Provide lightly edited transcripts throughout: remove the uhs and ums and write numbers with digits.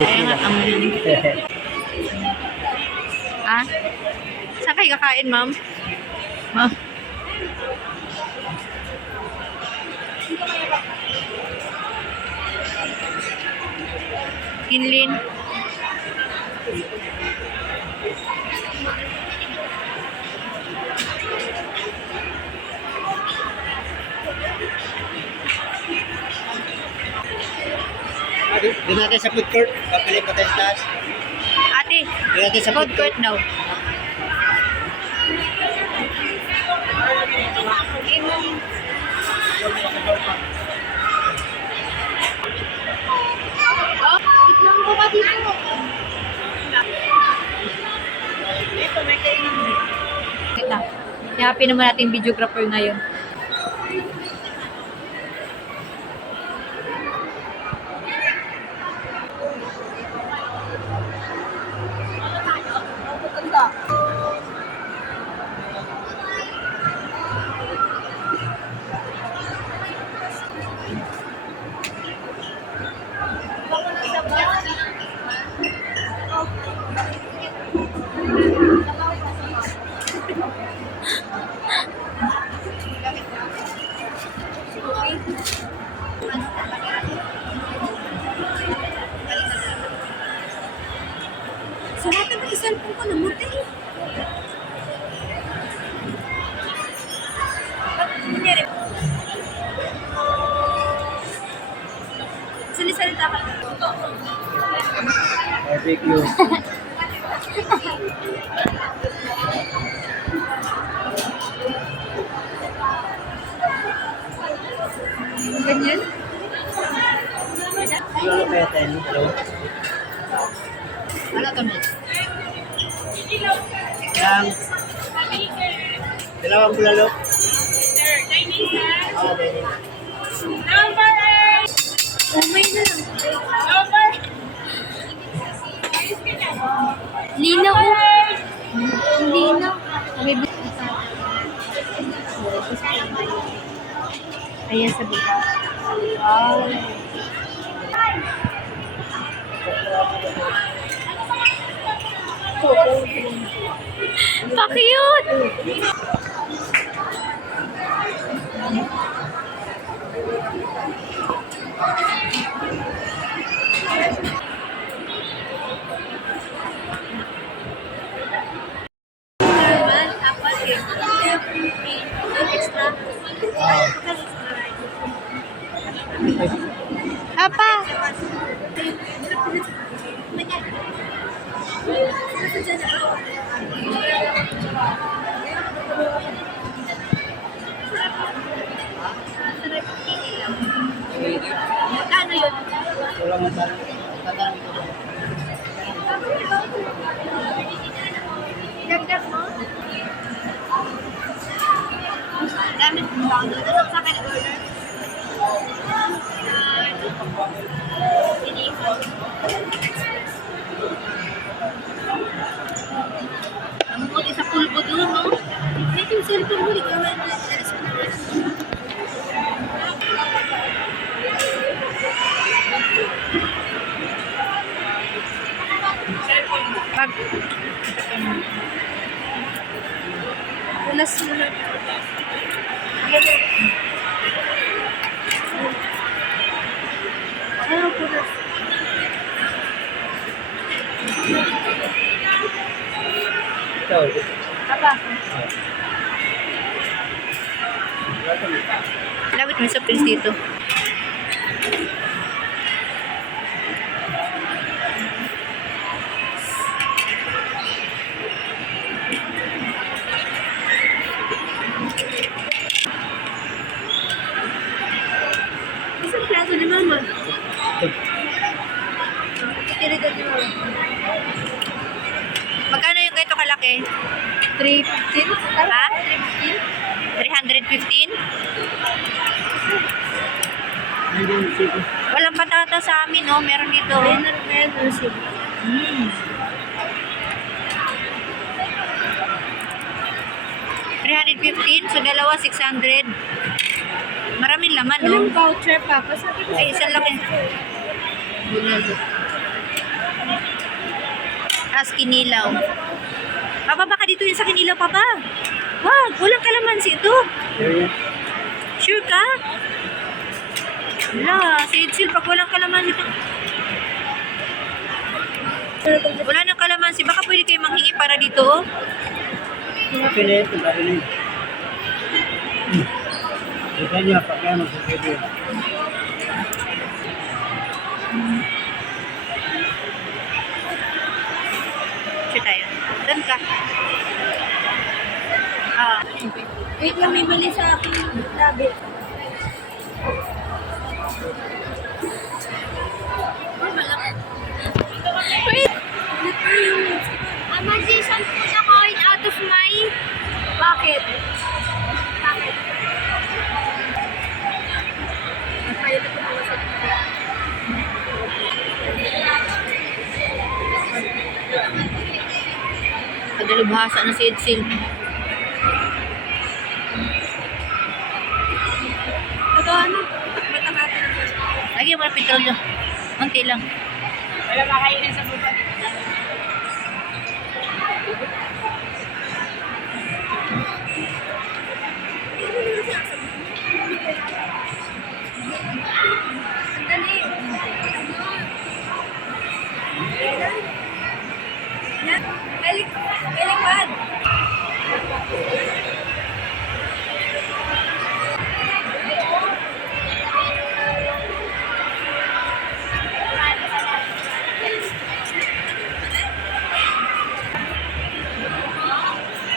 Kaya nga, ah? Saan kayo kakain, ma'am? Ma'am? Kinlin? Doon natin sa food court. Papili pa tayo sa taas. Ate, Doon natin sa food court daw. Itlong ko ba dito? Kita. Ihapin naman natin yung videographer ngayon. Saratan ko yung cellphone ko, namutay. Salisalita ka. Barbecue. Ganyan? Ano kaya tayo? Hello? Ano to, miss? Yang. Dalawang bulalo. Umay na lang. Linaw ko. Linaw. Ayan sa buka. Wow. Pa-cute! Apa? Ano yun? Walang masalang. Dagdag mo? Gamit mo ba? Ano sa akin order? Ang puti sa pulbo doon, no? Ito yung cellphone mo, ikaw na Pag... Pulas mo na. Pulas. Ito. Apa? Lapit mo sa pins dito. Isang plato ni Mama. Tinigod ni Mama. Magkano yung ganito kalaki? 315? Ha? 315? 315? Walang patata sa amin, no? Meron dito. Meron siya. Mm. 315, so dalawa 600. Maraming laman, no? Walang voucher pa. Pasabi ko. Ay, isa lang yun. As kinilaw. Pababa ka dito yun sa kinilaw, papa. Wag, walang kalamansi ito. Sure ka? Wala, Sid, pag walang kalamansi ito. Wala nang kalamansi. Baka pwede kayo manghingi para dito, oh. Pilit, pilit. Kita niya, pagkano sa video. Sure tayo. Doon ka. Ah. Wait lang, may mali sa akin. Labi. Wait! Magician po na coin out of my... Bakit? Bakit? Nagpayot ako na sa... Pagdalubhasa ng Sid. Ano? Matakatan. Lagyan mo na petrolyo. Unti lang. Wala makainin sa buwan. Dali. Helipad.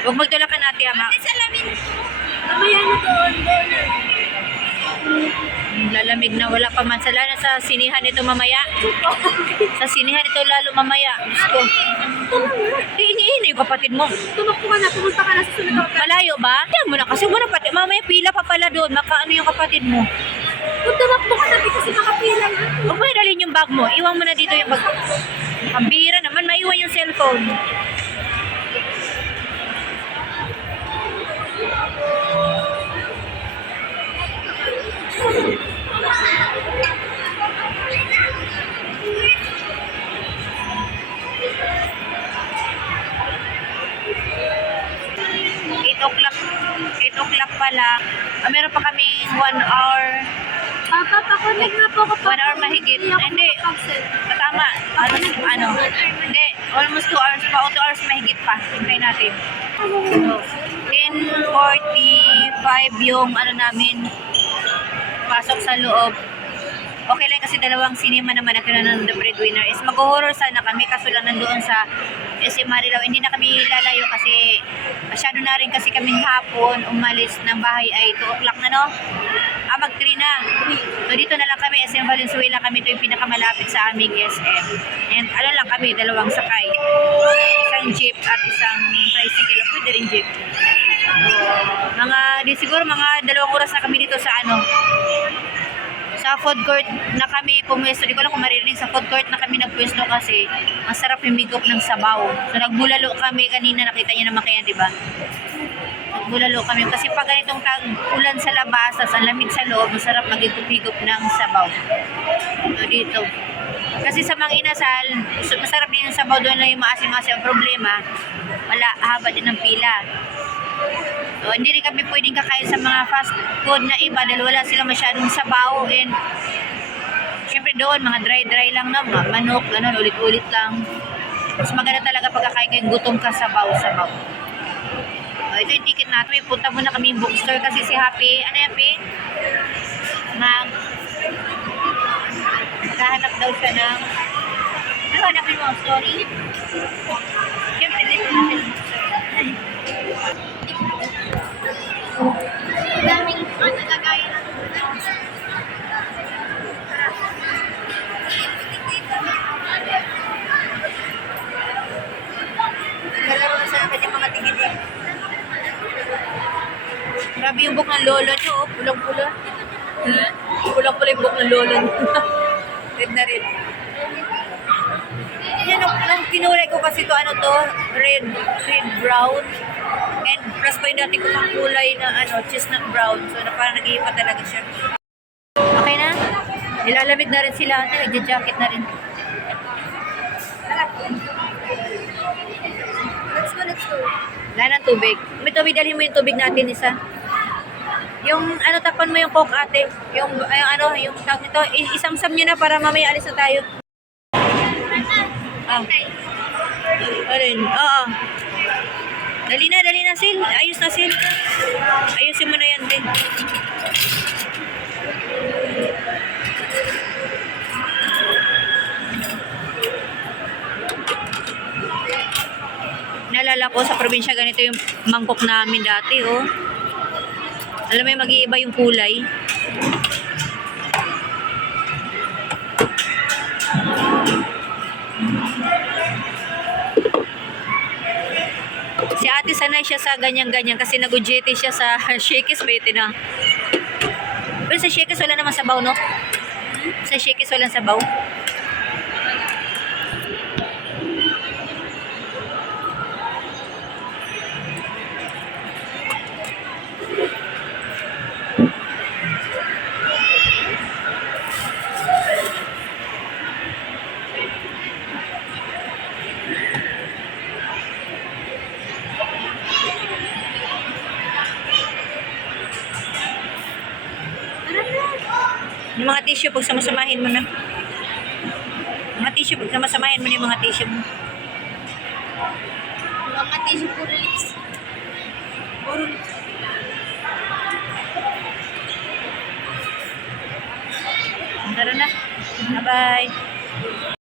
Huwag magtulakan natin, ama. Salamin. Mamaya na doon. Lalamig na, wala pa man. Sala na sa sinihan ito mamaya. Sa sinihan ito lalo mamaya. Diyos ko. Iniin yung kapatid mo. Tumakbo ka na. Pumunta ka na sa sunod ka. Malayo ba? Yan mo na kasi wala pati. Mamaya pila pa pala doon. Makaano yung kapatid mo. Kung tumakbo ka na kasi makapila na. Huwag mo na dalhin yung bag mo. Iwan mo na dito yung bag. Ang bihira naman, maiwan yung cellphone. Eight o'clock pala. Meron pa kaming 1 hour. Papakunig na po ako. 1 hour mahigit. Hindi. Tama. Hindi. Almost 2 hours pa. O 2 hours mahigit pa. Hintayin natin. So, 10:45 yung namin. Pasok sa loob. Okay lang kasi dalawang cinema naman na ng The Breadwinner is mag-horror sana kami kaso lang nandoon sa SM Marilao. Hindi na kami lalayo kasi masyado na rin kasi kaming hapon umalis ng bahay ay 2 o'clock na, no? Mag 3 na. So dito na lang kami, SM Valenzuela kami, ito yung pinakamalapit sa aming SM. And lang kami, dalawang sakay. Isang jeep at isang tricycle. Pwede rin jeep. So, siguro mga 2 oras na kami dito sa sa food court na kami pumwesto. Di ko lang kung maririnig, sa food court na kami nagpwesto kasi masarap yung bigop ng sabaw. So nagbulalo kami kanina, nakita niyo naman kaya, di ba? Nagbulalo kami kasi pag ganitong ulan sa labas, ang lamig sa loob, masarap magigop-higop ng sabaw. So dito. Kasi sa mga inasal, masarap din yung sabaw, doon na yung maasim-asim. Ang problema, wala, haba din ng pila. So, hindi rin kami pwedeng kakain sa mga fast food na iba dahil wala sila masyadong sabaw and syempre doon mga dry lang na mga manok, ganun, ulit-ulit lang. Mas maganda talaga pagkakain kayo gutom ka sabaw. So, ito yung ticket natin. May punta muna kami yung bookstore kasi si Happy, ano yan, Pi? Naghahanap daw siya ng ano hanapin mo? Story? Siyempre, dito natin yung bookstore. Daming nagagaya na. Naglalaro na sa kanyang mga tigil. Grabe yung book ng lolo niyo, oh. Pulang-pula. Pulang-pula yung book ng lolo niyo. Red na red. Yan, nung kinulay ko kasi to, red brown. And plus pa yung dati ko pang kulay na chestnut brown. So parang nag-iipa talaga siya. Okay na? Nilalamig na rin sila. Nag-jacket na rin. Let's go, let's go. Wala ng tubig. May tubig, dalhin mo yung tubig natin isa. Yung ano, takpan mo yung coke ate. Yung ano, yung tawag nito, isamsam nyo na para mamaya alis na tayo. Ah. Alin? Oo. Dali na, Sil. Ayos na, Sil. Ayusin mo na yan, din. Naalala ko sa probinsya ganito yung mangkok namin dati, oh. Alam mo yung mag-iiba yung kulay. Si ate sanay siya sa ganyan-ganyan kasi nag-ujete siya sa Shakey's ba ito na. Pero sa Shakey's wala naman sabaw, no? Sa Shakey's walang sabaw. Yung mga tissue, pag samasamahin mo na. Mga tissue, pag samasamahin mo na yung mga tissue mo. Mga tissue, puro lips. Puro lips. Tara na. Bye-bye.